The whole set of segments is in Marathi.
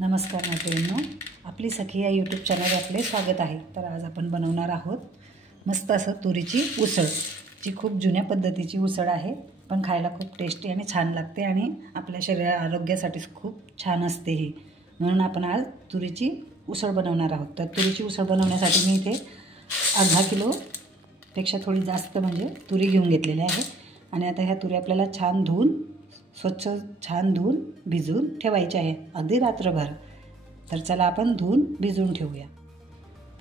नमस्कार मैत्रिणींनो, आपली सखी या यूट्यूब चॅनलवर आपले स्वागत आहे। तर आज आपण बनवणार आहोत मस्त असं तुरीची उसळ, जी खूप जुन्या पद्धतीची उसळ आहे, पण खायला खूप टेस्टी आणि छान लागते आणि आपल्या शरीर आरोग्यासाठी खूप छान असते ही। म्हणून आपण आज तुरीची उसळ बनवणार आहोत। तर तुरीची उसळ बनवण्यासाठी मी इथे अर्धा किलो पेक्षा थोडी जास्त म्हणजे तुरी घेऊन घेतलेली आहे आणि आता ह्या तुरी आपल्याला छान धुवून स्वच्छ छान धुवून भिजवून ठेवायचे आहे अगदी रात्रभर। तर चला आपण धुवून भिजवून ठेवूया।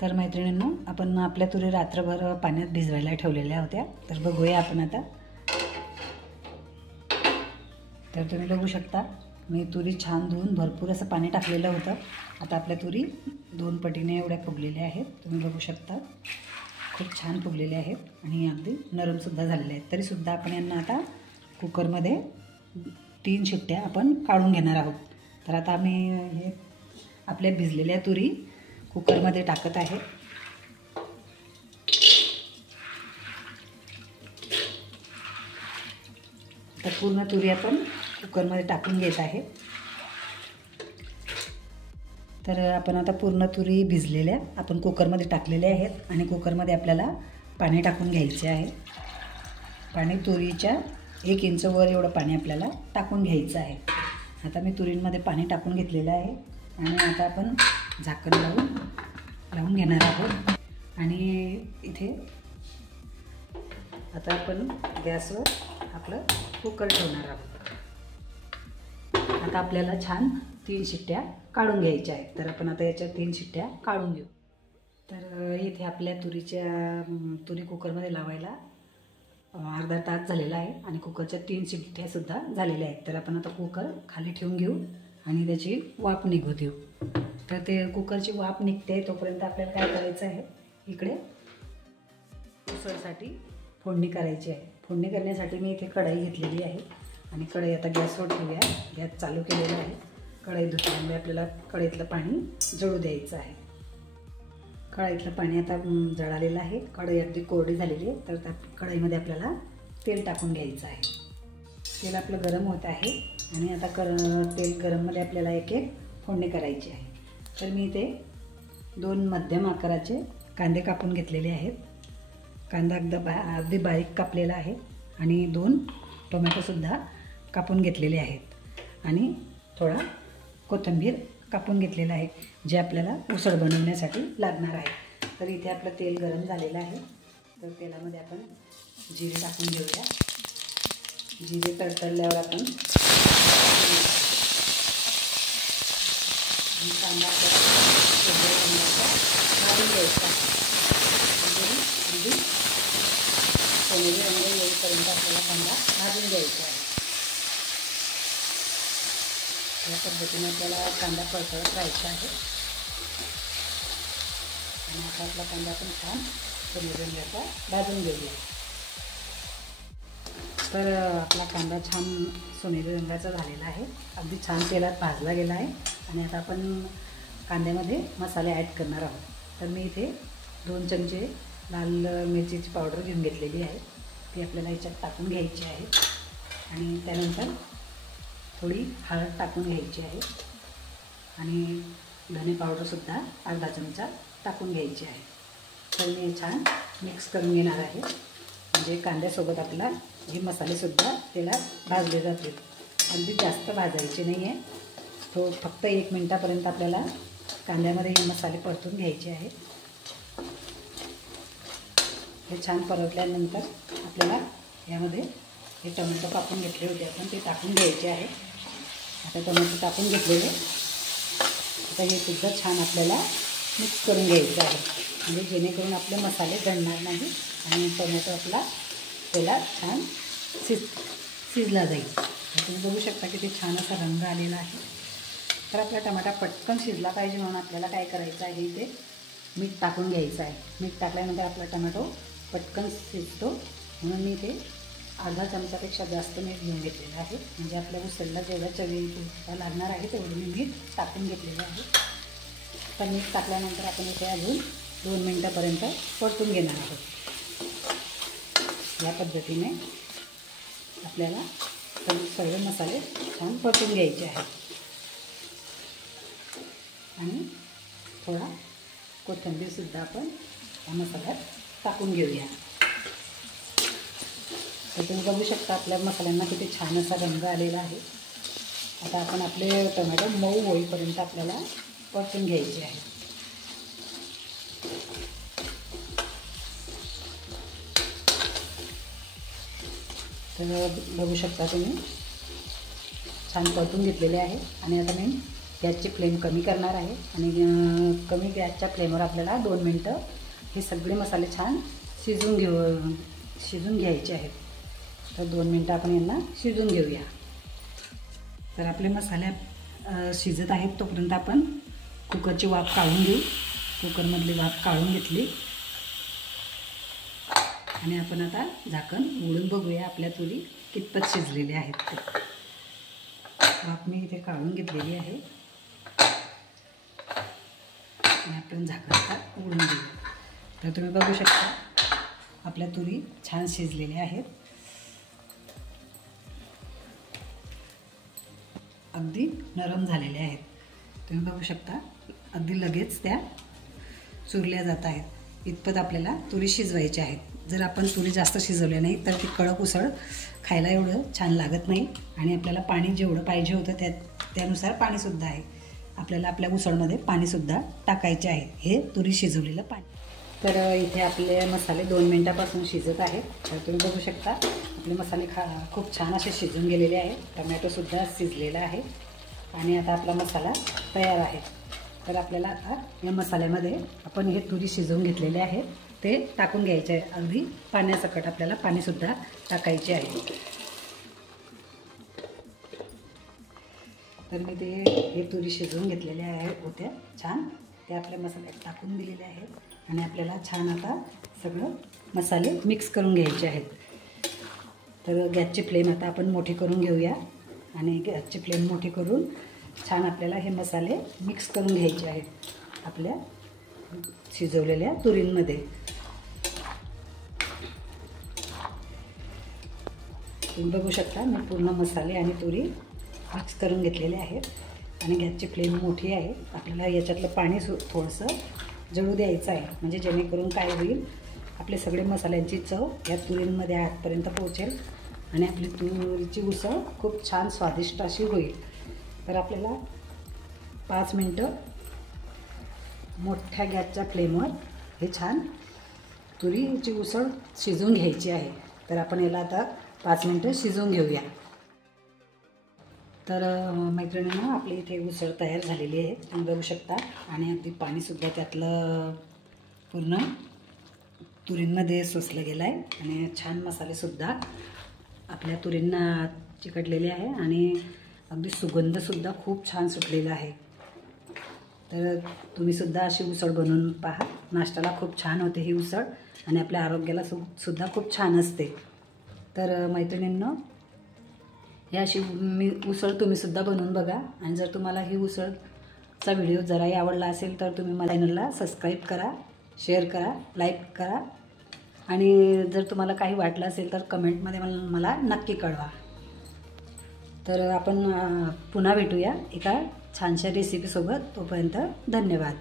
तर मैत्रिणींनो, आपण आपल्या तुरी रात्रभर पाण्यात भिजवायला ठेवलेल्या होत्या। तर बघूया आपण आता। तर तुम्ही बघू शकता, मी तुरी छान धुवून भरपूर असं पाणी टाकलेलं होतं। आता आपल्या तुरी 2 पटीने एवढ्या फुगलेल्या आहेत, तुम्ही बघू शकता। खूप छान फुगलेल्या आहेत आणि अगदी नरम सुद्धा झालेल्या आहेत। तरी सुद्धा आपण यांना आता कुकरमध्ये 3 शिट्ट्या आपण काढून घेणार आहोत। तर आता आम्ही हे आपल्या भिजलेल्या तुरी कुकरमध्ये टाकत आहे। तर पूर्ण तुरी आपण कुकरमध्ये टाकून घेत आहे। तर आपण आता पूर्ण तुरी भिजलेल्या आपण कुकरमध्ये टाकलेल्या आहेत आणि कुकरमध्ये आपल्याला पाणी टाकून घ्यायचे आहे। पाणी तुरीच्या 1 इंच वर एवढं पाणी आपल्याला टाकून घ्यायचं आहे। आता मी तुरींमध्ये पाणी टाकून घेतलेलं आहे आणि आता आपण झाकण लावून घेणार आहोत। आणि इथे आता आपण गॅसवर आपलं कुकर ठेवणार आहोत। आता आपल्याला छान 3 शिट्ट्या काढून घ्यायच्या आहेत। तर आपण आता याच्या 3 शिट्ट्या काढून घेऊ। तर इथे आपल्या तुरी कुकरमध्ये लावायला अर्धा तास झालेला आहे आणि कुकरच्या 3 शिट्ट्या सुद्धा झालेल्या आहेत। तर आपण आता कुकर खाली ठेवून घेऊ आणि त्याची वाफ निघू देऊ। तर ते कुकरची वाफ निघते तोपर्यंत आपल्याला काय करायचं आहे, इकडे उसळसाठी फोडणी करायची आहे। फोडणी करण्यासाठी मी इथे कढई घेतलेली आहे आणि कढई आता गॅसवर ठेवूया। गॅस चालू केलेला आहे। कढई धुतल्यामुळे आपल्याला कढईतलं पाणी जळू द्यायचं आहे। कढईतलं पाणी आता जळालेलं आहे, कढई अगदी कोरडी झालेली आहे। तर त्या कढईमध्ये आपल्याला तेल टाकून घ्यायचं आहे। तेल आपलं गरम होत आहे आणि आता तेल गरममध्ये आपल्याला एक फोडणी करायची आहे। तर मी इथे 2 मध्यम आकाराचे कांदे कापून घेतलेले आहेत। कांदा अगदी बारीक कापलेला आहे आणि 2 टोमॅटोसुद्धा कापून घेतलेले आहेत आणि थोडा कोथिंबीर कापून घेतलेला आहे, जे आपल्याला उसळ बनवण्यासाठी लागणार आहे। तर इथे आपलं तेल गरम झालेलं आहे। तर तेलामध्ये आपण जिरे टाकून घेऊया। जिरे तडतडल्यावर आपण कांदा भाजून घ्यायचा। अगदी सोनेरी रंग येईपर्यंत आपल्याला कांदा भाजून घ्यायचा आहे। या पद्धतीने आपल्याला कांदा परतवत राहायचा आहे आणि आता आपला कांदा आपण छान सोनेरी रंगाचा भाजून घेऊया। तर आपला कांदा छान सोनेरी रंगाचा झालेला आहे, अगदी छान तेलात भाजला गेला आहे आणि आता आपण कांद्यामध्ये मसाले ॲड करणार आहोत। तर मी इथे 2 चमचे लाल मिरचीची पावडर घेऊन घेतलेली आहे, ती आपल्याला याच्यात टाकून घ्यायची आहे आणि त्यानंतर थोडी हळद टाकून घ्यायची आहे आणि धने पावडरसुद्धा अर्धा चमचा टाकून घ्यायची आहे। तर मी छान मिक्स करून घेणार आहे, म्हणजे कांद्यासोबत आपला हे मसालेसुद्धा तेलात भाजले जातील। अगदी जास्त भाजायचे नाही आहे, तो फक्त 1 मिनटापर्यंत आपल्याला कांद्यामध्ये हे मसाले परतून घ्यायचे आहे। हे छान परतल्यानंतर आपल्याला यामध्ये हे टोमॅटो कापून घेतले होते आपण ते टाकून घ्यायचे आहे। आता टोमॅटो टाकून घेतलेले, आता हे सुद्धा छान आपल्याला मिक्स करून घ्यायचं आहे, म्हणजे जेणेकरून आपले मसाले जळणार नाही आणि टोमॅटो आपला तेलात छान शिजला जाईल। तुम्ही बघू शकता की ते छान असा रंग आलेला आहे। तर आपला टमाटा पटकन शिजला पाहिजे म्हणून आपल्याला काय करायचं आहे, इथे मीठ टाकून घ्यायचं आहे। मीठ टाकल्यानंतर आपला टमाटो पटकन शिजतो, म्हणून मी इथे अर्धा चमचापेक्षा जास्त मीठ घेऊन घेतलेलं आहे, म्हणजे आपल्या उसळला जेवढ्या चवीला लागणार आहे तेवढं मी मीठ टाकून घेतलेलं आहे। तर मीठ टाकल्यानंतर आपण इथे अजून 2 मिनटापर्यंत परतून घेणार आहोत। या पद्धतीने आपल्याला सगळे मसाले छान परतून घ्यायचे आहेत। आणि थोडा कोथिंबीरसुद्धा आपण या मसाल्यात टाकून घेऊया. तर तुम्ही बघू शकता आपल्या मसाल्यांना किती छान असा रंग आलेला आहे. आता आपण आपले टोमॅटो मऊ होईपर्यंत आपल्याला परतून घ्यायचे आहे. तर बघू शकता तुम्ही छान परतून घेतलेले आहे. आणि आता मी गॅसची फ्लेम कमी करणार आहे आणि कमी गॅसच्या फ्लेमवर आपल्याला 2 मिनटं हे सगळे मसाले छान शिजून घ्यायचे आहेत. तर 2 मिनटं आपण यांना शिजून घेऊया. तर आपले मसाले शिजत आहेत तोपर्यंत आपण कुकरची वाफ काढून घेऊ. कुकरमधली वाफ काढून घेतली आणि आपण आता झाकण उघडून बघूया आपल्या तुरी कितपत शिजलेल्या आहेत ते. वाफ मी इथे काढून घेतलेली आहे आणि आपण झाकण आता उघडून घेऊ. तर तुम्ही बघू शकता आपल्या तुरी छान शिजलेल्या आहेत. अगदी नरम झालेल्या आहेत. तुम्ही बघू शकता अगदी लगेच त्या चुरल्या जात आहेत. इतपत आपल्याला तुरी शिजवायच्या आहेत. जर आपण तुरी जास्त शिजवल्या नाही तर ती कडक उसळ खायला एवढं छान लागत नाही. आणि आपल्याला पाणी जेवढं पाहिजे होतं त्यानुसार पाणीसुद्धा आहे. आपल्याला आपल्या उसळमध्ये पाणीसुद्धा टाकायचे आहे, हे तुरी शिजवलेलं पाणी. तर इथे आपले मसाले 2 मिनटापासून शिजत आहेत. तर तुम्ही बघू शकता आपले मसाले खूप छान असे शिजून गेलेले आहेत. टमॅटोसुद्धा शिजलेला आहे आणि आता आपला मसाला तयार आहे. तर आपल्याला आता या मसाल्यामध्ये आपण हे तुरी शिजवून घेतलेले आहेत ते टाकून घ्यायचे आहे. अगदी पाण्यासकट आपल्याला पाणीसुद्धा टाकायचे आहे. तर मी हे तुरी शिजवून घेतलेल्या होत्या छान, ते आपल्या मसाल्यात टाकून दिलेले आहेत आणि आपल्याला छान आता सगळं मसाले मिक्स करून घ्यायचे आहेत. तर गॅसची फ्लेम आता आपण मोठी करून घेऊया आणि गॅसची फ्लेम मोठी करून छान आपल्याला हे मसाले मिक्स करून घ्यायचे आहेत आपल्या शिजवलेल्या तुरींमध्ये. तुम्ही बघू शकता मी पूर्ण मसाले आणि तुरी मिक्स करून घेतलेले आहेत आणि गॅसची फ्लेम मोठी आहे. आपल्याला याच्यातलं पाणी थोडंसं जळू द्यायचं आहे, म्हणजे जेणेकरून काय होईल आपले सगळे मसाल्यांची चव या तुरींमध्ये आतपर्यंत पोहोचेल आणि आपली तुरीची उसळ खूप छान स्वादिष्ट अशी होईल. तर आपल्याला 5 मिनटं मोठ्या गॅसच्या फ्लेमवर हे छान तुरीची उसळ शिजवून घ्यायची आहे. तर आपण याला आता 5 मिनटं शिजवून घेऊया. तर मैत्रिणींनो आपली इथे उसळ तयार झालेली आहे, तुम्ही बघू शकता. आणि अगदी पाणीसुद्धा त्यातलं पूर्ण तुरींमध्ये सोसलं गेलं आहे आणि छान मसालेसुद्धा आपल्या तुरींना चिकटलेले आहे आणि अगदी सुगंधसुद्धा खूप छान सुटलेला आहे. तर तुम्हीसुद्धा अशी उसळ बनवून पहा. नाश्त्याला खूप छान होते ही उसळ आणि आपल्या आरोग्याला सुद्धा खूप छान असते. तर मैत्रिणींनो ही अशी उसळ तुम्हीसुद्धा बनवून बघा. आणि जर तुम्हाला ही उसळचा व्हिडिओ जराही आवडला असेल तर तुम्ही माझ्या चॅनलला सबस्क्राईब करा, शेअर करा, लाईक करा आणि जर तुम्हाला काही वाटलं असेल तर कमेंटमध्ये मला नक्की कळवा. तर आपण पुन्हा भेटूया एका छानशा रेसिपीसोबत. तोपर्यंत धन्यवाद.